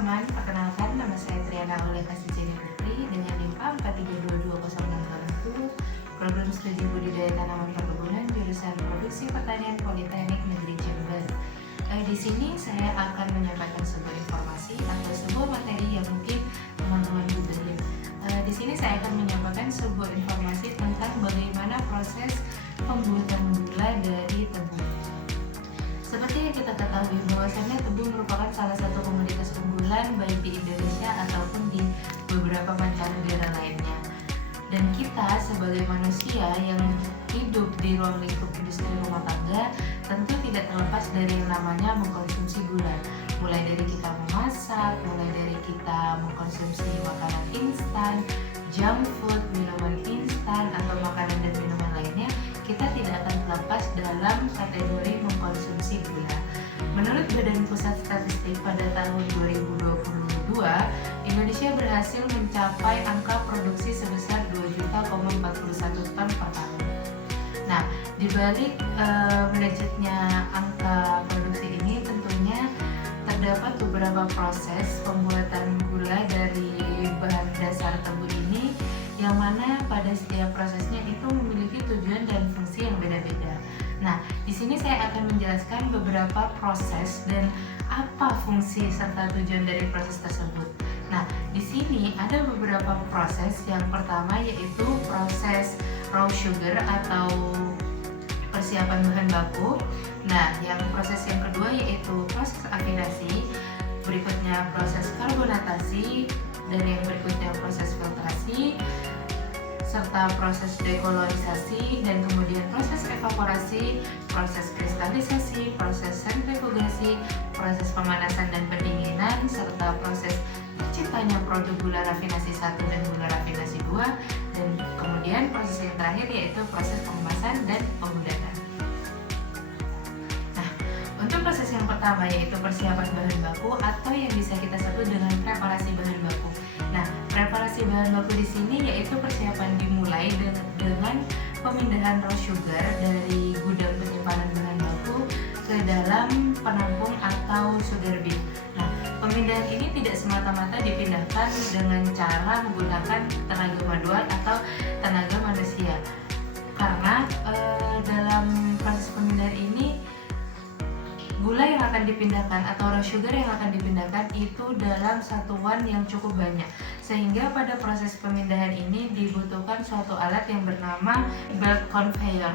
teman-teman, perkenalkan nama saya Triana Oleka Sijeni Putri dengan NIM A43220680, program studi budidaya tanaman perkebunan jurusan Produksi Pertanian Politeknik Negeri Jember. Di sini saya akan menyampaikan sebuah informasi atau sebuah materi yang mungkin teman-teman butuhin. Di sini saya akan menyampaikan sebuah informasi tentang bagaimana proses pembuatan gula dari tebu. Seperti yang kita ketahui bahwasannya tebu merupakan salah satu komoditas unggulan baik di Indonesia ataupun di beberapa mancanegara lainnya. Dan kita sebagai manusia yang hidup di ruang lingkup industri rumah tangga tentu tidak terlepas dari yang namanya mengkonsumsi gula. Mulai dari kita memasak, mulai dari kita mengkonsumsi makanan instan, junk food, minuman instan atau makanan dan minuman lainnya, kita tidak akan terlepas dalam kategori mengkonsumsi gula. Menurut Badan Pusat Statistik pada tahun 2022, Indonesia berhasil mencapai angka produksi sebesar 2.041 ton per tahun. Nah, di balik melejitnya angka produksi ini tentunya terdapat beberapa proses pembuatan gula dari bahan dasar tebu ini, yang mana pada setiap prosesnya itu memiliki tujuan dan fungsi yang beda-beda. Nah, di sini saya akan menjelaskan beberapa proses dan apa fungsi serta tujuan dari proses tersebut. Nah, di sini ada beberapa proses. Yang pertama yaitu proses raw sugar atau persiapan bahan baku. Nah, yang proses yang kedua yaitu proses afinasi, berikutnya proses karbonatasi, dan yang berikutnya proses filtrasi, serta proses dekolorisasi, dan kemudian proses evaporasi, proses kristalisasi, proses sentrifugasi, proses pemanasan dan pendinginan, serta proses terciptanya produk gula rafinasi 1 dan gula rafinasi 2, dan kemudian proses yang terakhir yaitu proses pengemasan dan penggunakan. Nah, untuk proses yang pertama yaitu persiapan bahan baku atau yang bisa kita sebut dengan preparasi bahan baku. Nah, preparasi bahan baku di sini yaitu persiapan dimulai dengan pemindahan raw sugar dari gudang penyimpanan bahan baku ke dalam penampung atau sugar beet. Nah, pemindahan ini tidak semata-mata dipindahkan dengan cara menggunakan tenaga manual atau tenaga manusia, karena dalam proses pemindahan ini gula yang akan dipindahkan atau raw sugar yang akan dipindahkan itu dalam satuan yang cukup banyak, sehingga pada proses pemindahan ini dibutuhkan suatu alat yang bernama belt conveyor.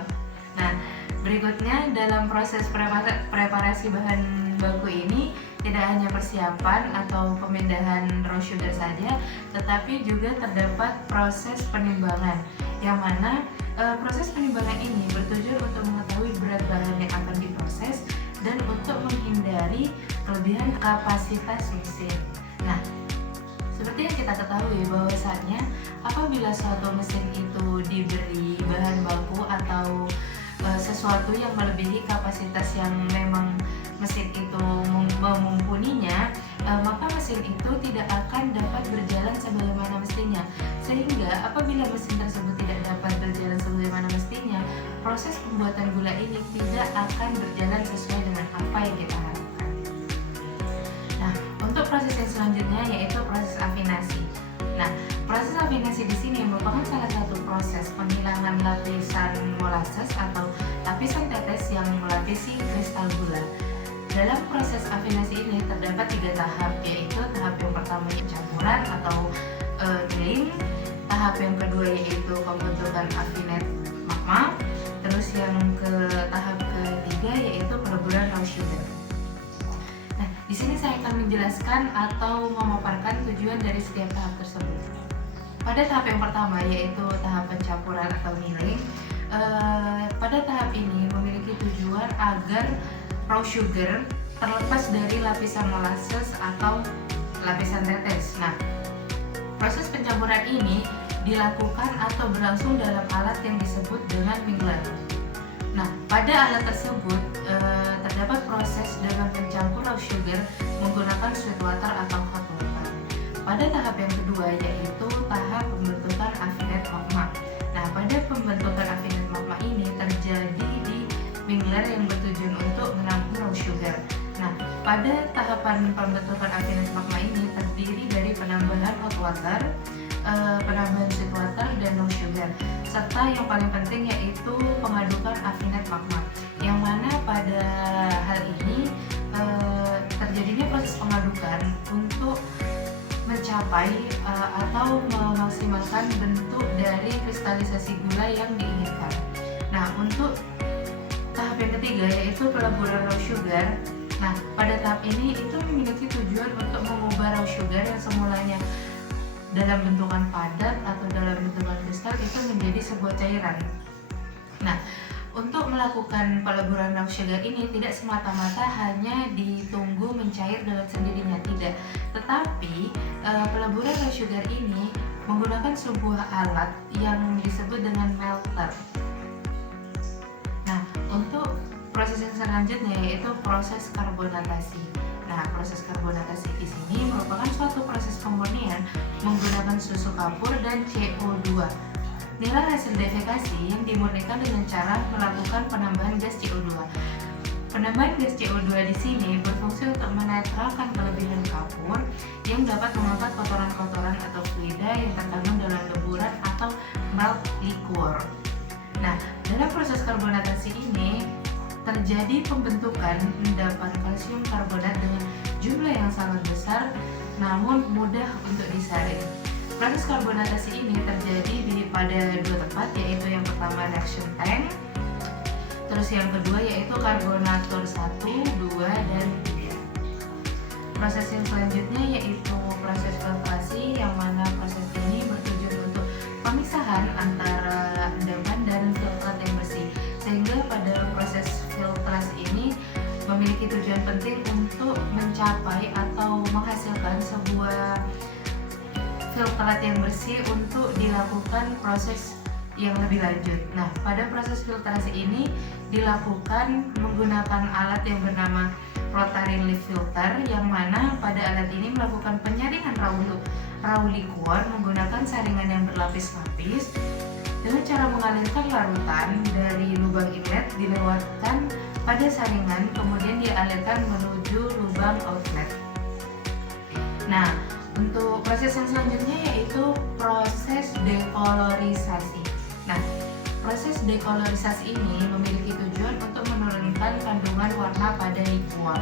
Nah, berikutnya dalam proses preparasi bahan baku ini tidak hanya persiapan atau pemindahan raw sugar saja, tetapi juga terdapat proses penimbangan, yang mana proses penimbangan ini bertujuan untuk mengetahui berat bahan yang akan diproses dan untuk menghindari kelebihan kapasitas mesin. Nah, seperti yang kita ketahui bahwasannya apabila suatu mesin itu diberi bahan baku atau sesuatu yang melebihi kapasitas yang memang mesin itu memumpuninya, maka mesin itu tidak akan dapat berjalan sebagaimana mestinya. Sehingga apabila mesin tersebut tidak dapat berjalan sebagaimana mestinya, proses pembuatan gula ini tidak akan berjalan sesuai dengan apa yang kita harapkan. Nah, untuk proses yang selanjutnya yaitu proses afinasi. Nah, proses afinasi di sini merupakan salah satu proses penghilangan lapisan molasses atau lapisan tetes yang melapisi kristal gula. Dalam proses afinasi ini terdapat 3 tahap, yaitu tahap yang pertama campuran atau milling, tahap yang kedua yaitu pembentukan afinet magma, terus yang tahap ketiga yaitu peleburan raw sugar. Nah, di sini saya akan menjelaskan atau memaparkan tujuan dari setiap tahap tersebut. Pada tahap yang pertama yaitu tahap pencampuran atau milling, pada tahap ini memiliki tujuan agar raw sugar terlepas dari lapisan molasses atau lapisan tetes. Nah, proses pencampuran ini dilakukan atau berlangsung dalam alat yang disebut dengan mingler. Nah, pada alat tersebut terdapat proses dengan mencampur raw sugar menggunakan sweet water atau hot water. Pada tahap yang kedua yaitu tahap pembentukan afinet magma. Nah, pada pembentukan afinet magma ini terjadi di mingler yang bertujuan untuk menampung raw sugar. Nah, pada tahapan pembentukan affinate magma ini terdiri dari penambahan hot water, penambahan sweet water, dan no sugar, serta yang paling penting yaitu pengadukan affinate magma, yang mana pada hal ini terjadinya proses pengadukan untuk mencapai atau memaksimalkan bentuk dari kristalisasi gula yang diinginkan. Nah, untuk tahap yang ketiga yaitu peleburan raw sugar. Nah, pada tahap ini itu memiliki tujuan untuk mengubah raw sugar yang semulanya dalam bentukan padat atau dalam bentukan kristal itu menjadi sebuah cairan. Nah, untuk melakukan peleburan raw sugar ini tidak semata-mata hanya ditunggu mencair dengan sendirinya, tidak. Tetapi peleburan raw sugar ini menggunakan sebuah alat yang disebut dengan melter. Nah, untuk proses yang selanjutnya yaitu proses karbonatasi. Nah, proses karbonatasi di sini merupakan suatu proses pemurnian menggunakan susu kapur dan CO2. Nilai hasil defekasi yang dimurnikan dengan cara melakukan penambahan gas CO2. Penambahan gas CO2 di sini berfungsi untuk menetralkan kelebihan kapur yang dapat mengangkat kotoran-kotoran atau fluida yang terkandung dalam leburan atau melt liquor. Nah, dalam proses karbonatasi ini terjadi pembentukan endapan kalsium karbonat dengan jumlah yang sangat besar namun mudah untuk disaring. Proses karbonatasi ini terjadi pada dua tempat, yaitu yang pertama reaction tank, terus yang kedua yaitu karbonator 1, 2, dan 3. Proses yang selanjutnya yaitu proses filtrasi, yang mana proses ini bertujuan untuk pemisahan antara endapan dan filtrat yang bersih, sehingga pada proses filtrasi ini memiliki tujuan penting untuk mencapai atau menghasilkan sebuah filtrat yang bersih untuk dilakukan proses yang lebih lanjut. Nah, pada proses filtrasi ini dilakukan menggunakan alat yang bernama rotary leaf filter, yang mana pada alat ini melakukan penyaringan raw liquor menggunakan saringan yang berlapis-lapis dengan cara mengalirkan larutan dari lubang inlet dilewatkan pada saringan, kemudian dialirkan menuju lubang outlet. Nah, untuk proses yang selanjutnya yaitu proses dekolorisasi. Nah, proses dekolorisasi ini memiliki tujuan untuk menurunkan kandungan warna pada liquor.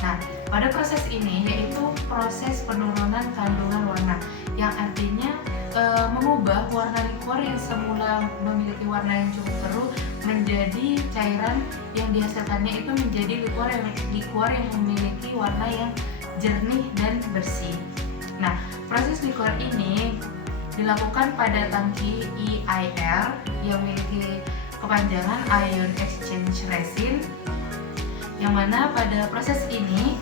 Nah, pada proses ini yaitu proses penurunan kandungan warna, yang artinya mengubah warna liquor yang semula memiliki warna yang cukup keruh menjadi cairan yang dihasilkannya itu menjadi liquor yang memiliki warna yang jernih dan bersih. Nah, proses liquor ini dilakukan pada tangki EIR yang memiliki kepanjangan ion exchange resin, yang mana pada proses ini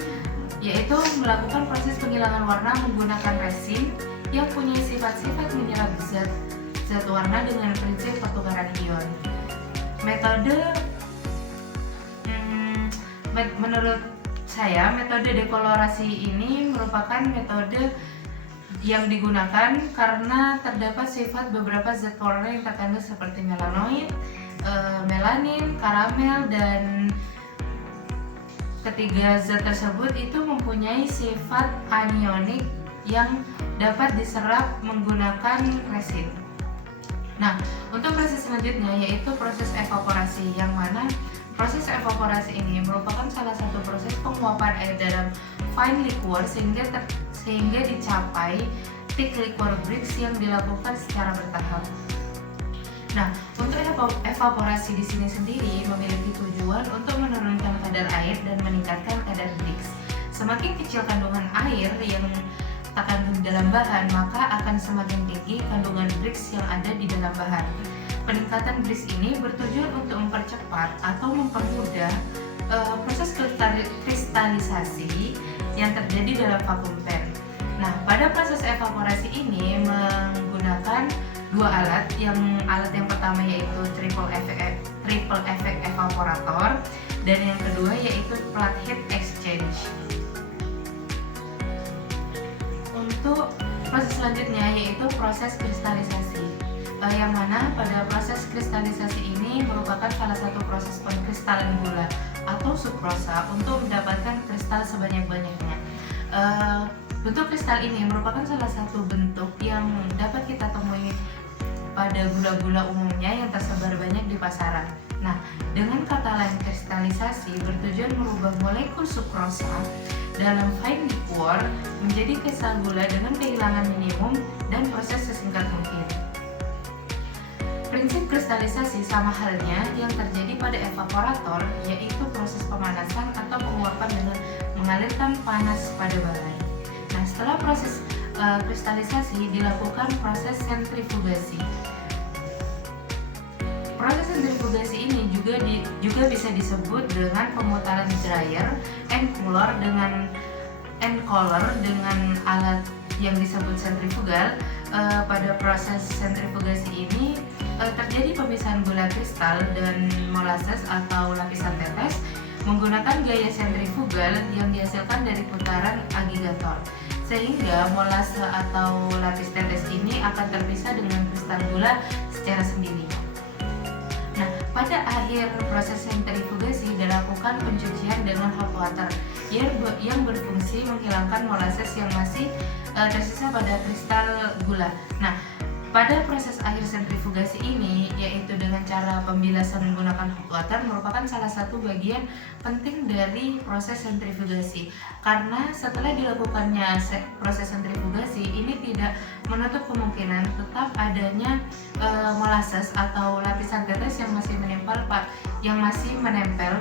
yaitu melakukan proses penghilangan warna menggunakan resin yang punya sifat-sifat menyerap zat warna dengan prinsip pertukaran ion. Menurut saya, metode dekolorasi ini merupakan metode yang digunakan karena terdapat sifat beberapa zat warna yang terkandung seperti melanoid, melanin, karamel, dan ketiga zat tersebut itu mempunyai sifat anionik yang dapat diserap menggunakan resin. Nah, untuk proses selanjutnya yaitu proses evaporasi, yang mana proses evaporasi ini merupakan salah satu proses penguapan air dalam fine liquor sehingga dicapai thick liquor bricks yang dilakukan secara bertahap. Nah, untuk evaporasi di sini sendiri memiliki tujuan untuk menurunkan kadar air dan meningkatkan kadar bricks. Semakin kecil kandungan air yang terkandung dalam bahan, maka akan semakin tinggi kandungan bricks yang ada di dalam bahan. Peningkatan bricks ini bertujuan untuk mempercepat atau mempermudah proses kristalisasi yang terjadi dalam vacuum pen. Nah, pada proses evaporasi ini menggunakan dua alat. Alat yang pertama yaitu triple effect evaporator, dan yang kedua yaitu flat heat exchange. Untuk proses selanjutnya yaitu proses kristalisasi, yang mana pada proses kristalisasi ini merupakan salah satu proses pengkristalan gula. atau sukrosa untuk mendapatkan kristal sebanyak-banyaknya. Bentuk kristal ini merupakan salah satu bentuk yang dapat kita temui pada gula-gula umumnya yang tersebar banyak di pasaran. Nah, dengan kata lain, kristalisasi bertujuan merubah molekul sukrosa dalam fine liquor menjadi kristal gula dengan kehilangan minimum dan proses sesingkat mungkin. Prinsip kristalisasi sama halnya yang terjadi pada evaporator, yaitu proses pemanasan atau penguapan dengan mengalirkan panas pada balai. Nah, setelah proses kristalisasi dilakukan proses sentrifugasi. Proses sentrifugasi ini juga bisa disebut dengan pemutaran dryer and cooler dengan alat yang disebut sentrifugal. Pada proses sentrifugasi ini terjadi pemisahan gula kristal dan molasses atau lapisan tetes menggunakan gaya sentrifugal yang dihasilkan dari putaran agigator, sehingga molase atau lapis tetes ini akan terpisah dengan kristal gula secara sendiri. Nah, pada akhir proses sentrifugasi dilakukan pencucian dengan hot water yang berfungsi menghilangkan molasses yang masih tersisa pada kristal gula. Nah, pada proses akhir sentrifugasi ini, yaitu dengan cara pembilasan menggunakan hot water, merupakan salah satu bagian penting dari proses sentrifugasi. Karena setelah dilakukannya proses sentrifugasi, ini tidak menutup kemungkinan tetap adanya molasses atau lapisan tetes yang masih menempel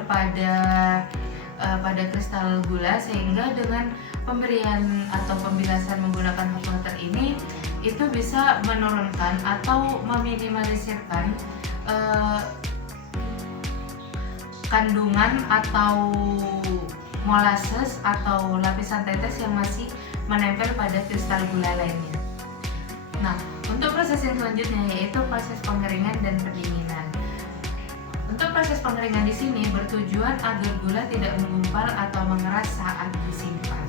pada kristal gula, sehingga dengan pemberian atau pembilasan menggunakan hot water ini itu bisa menurunkan atau meminimalisirkan kandungan atau molasses atau lapisan tetes yang masih menempel pada kristal gula lainnya. Nah, untuk proses yang selanjutnya yaitu proses pengeringan dan pendinginan. Untuk proses pengeringan di sini bertujuan agar gula tidak menggumpal atau mengeras saat disimpan.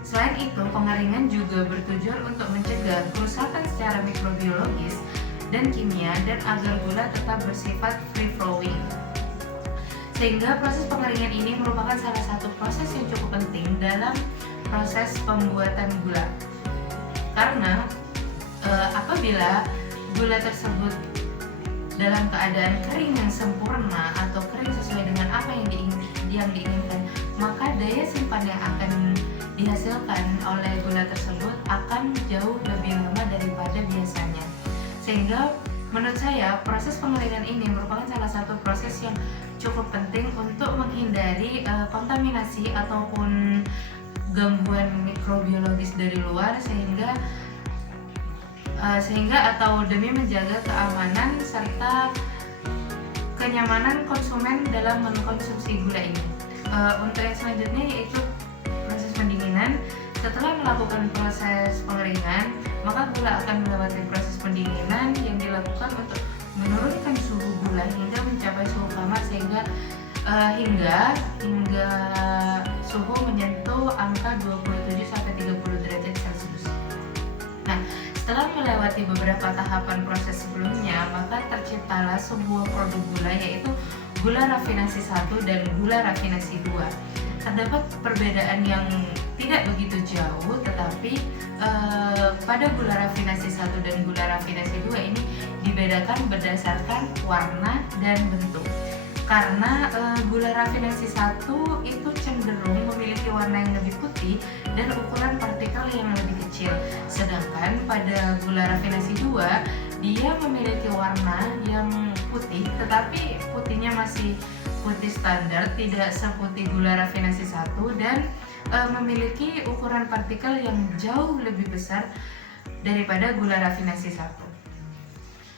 Selain itu, pengeringan juga bertujuan untuk mencegah kerusakan secara mikrobiologis dan kimia dan agar gula tetap bersifat free flowing. Sehingga proses pengeringan ini merupakan salah satu proses yang cukup penting dalam proses pembuatan gula. Karena apabila gula tersebut dalam keadaan kering yang sempurna atau kering sesuai dengan apa yang diinginkan, maka daya simpan yang akan dihasilkan oleh gula tersebut akan jauh lebih lama daripada biasanya. Sehingga menurut saya proses pengeringan ini merupakan salah satu proses yang cukup penting untuk menghindari kontaminasi ataupun gangguan mikrobiologis dari luar, sehingga atau demi menjaga keamanan serta kenyamanan konsumen dalam mengkonsumsi gula ini. Untuk yang selanjutnya yaitu proses pendinginan. Setelah melakukan proses pengeringan, maka gula akan melewati proses pendinginan yang dilakukan untuk menurunkan suhu gula hingga mencapai suhu kamar hingga suhu menyentuh angka 27-30 derajat Celcius. Nah, setelah melewati beberapa tahapan proses sebelumnya, maka terciptalah sebuah produk gula yaitu gula rafinasi 1 dan gula rafinasi 2. Terdapat perbedaan yang tidak begitu jauh, tetapi pada gula rafinasi 1 dan gula rafinasi 2 ini dibedakan berdasarkan warna dan bentuk. Karena gula rafinasi 1 itu cenderung memiliki warna yang lebih putih dan ukuran partikel yang lebih kecil. Sedangkan pada gula rafinasi 2 dia memiliki warna yang putih, tetapi putihnya masih putih standar, tidak seputih gula rafinasi 1 dan memiliki ukuran partikel yang jauh lebih besar daripada gula rafinasi 1.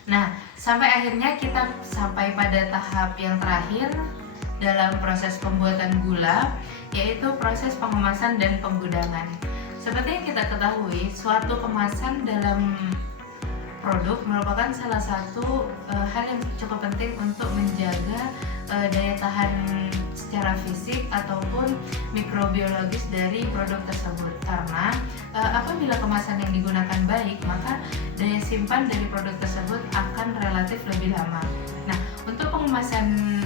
Nah, sampai akhirnya kita sampai pada tahap yang terakhir dalam proses pembuatan gula, yaitu proses pengemasan dan penggudangan. Seperti yang kita ketahui, suatu kemasan dalam produk merupakan salah satu hal yang cukup penting untuk menjaga daya tahan secara fisik ataupun mikrobiologis dari produk tersebut. Karena apabila kemasan yang digunakan baik, maka daya simpan dari produk tersebut akan relatif lebih lama. Nah, untuk pengemasan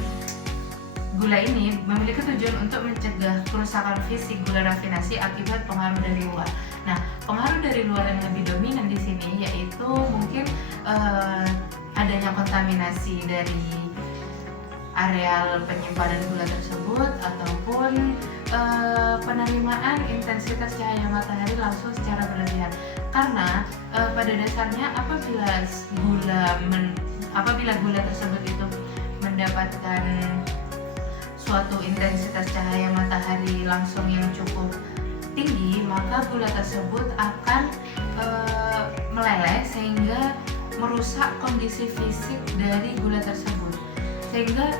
gula ini memiliki tujuan untuk mencegah kerusakan fisik gula rafinasi akibat pengaruh dari luar. Nah, pengaruh dari luar yang lebih dominan di sini yaitu mungkin adanya kontaminasi dari areal penyimpanan gula tersebut ataupun penerimaan intensitas cahaya matahari langsung secara berlebihan. Karena pada dasarnya apabila gula tersebut itu mendapatkan suatu intensitas cahaya matahari langsung yang cukup tinggi, maka gula tersebut akan meleleh sehingga merusak kondisi fisik dari gula tersebut, sehingga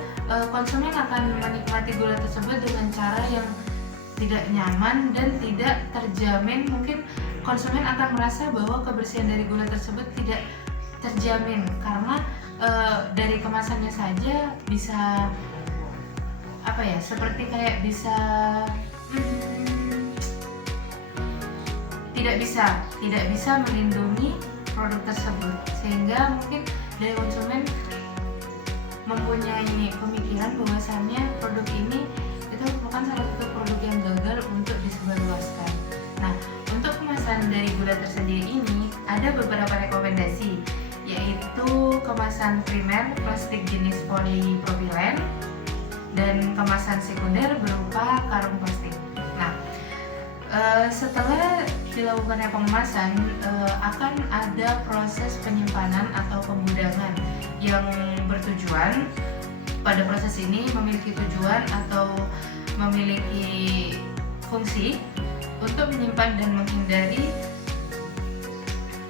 konsumen akan menikmati gula tersebut dengan cara yang tidak nyaman dan tidak terjamin. Mungkin konsumen akan merasa bahwa kebersihan dari gula tersebut tidak terjamin karena dari kemasannya saja bisa seperti kayak bisa tidak bisa melindungi produk tersebut, sehingga mungkin dari konsumen mempunyai pemikiran bahwasannya produk ini itu merupakan salah satu produk yang gagal untuk disebarluaskan. Nah, untuk kemasan dari gula tersendiri ini ada beberapa rekomendasi, yaitu kemasan primer plastik jenis polipropilen dan kemasan sekunder berupa karung plastik. Nah, setelah dilakukannya pengemasan akan ada proses penyimpanan atau penggudangan yang bertujuan. Pada proses ini memiliki tujuan atau memiliki fungsi untuk menyimpan dan menghindari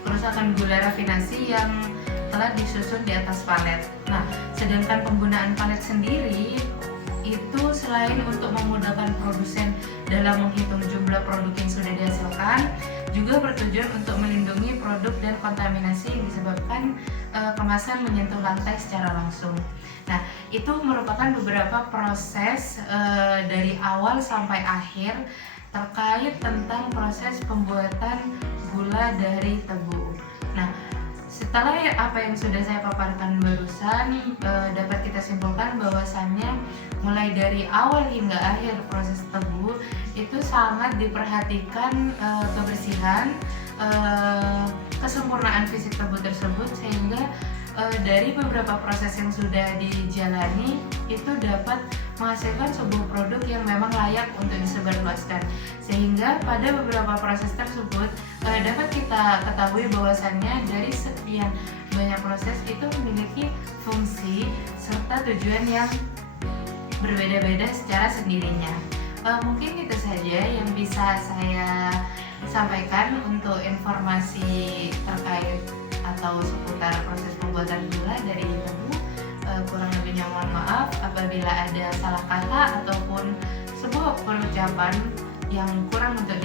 kerusakan gula rafinasi yang telah disusun di atas palet. Nah, sedangkan penggunaan palet sendiri itu selain untuk memudahkan produsen dalam menghitung jumlah produk yang sudah dihasilkan, juga bertujuan untuk melindungi produk dan kontaminasi yang disebabkan kemasan menyentuh lantai secara langsung. Nah, itu merupakan beberapa proses dari awal sampai akhir terkait tentang proses pembuatan gula dari tebu. Nah, setelah apa yang sudah saya paparkan barusan, dapat kita simpulkan bahwasannya mulai dari awal hingga akhir proses tebu itu sangat diperhatikan kebersihan, kesempurnaan fisik tebu tersebut, sehingga dari beberapa proses yang sudah dijalani itu dapat menghasilkan sebuah produk yang memang layak untuk disebarluaskan. Sehingga pada beberapa proses tersebut dapat kita ketahui bahwasannya dari sekian banyak proses itu memiliki fungsi serta tujuan yang berbeda-beda secara sendirinya. Mungkin itu saja yang bisa saya sampaikan untuk informasi terkait atau seputar proses pembuatan gula dari tebu. Kurang lebihnya mohon maaf apabila ada salah kata ataupun sebuah perucapan yang kurang untuk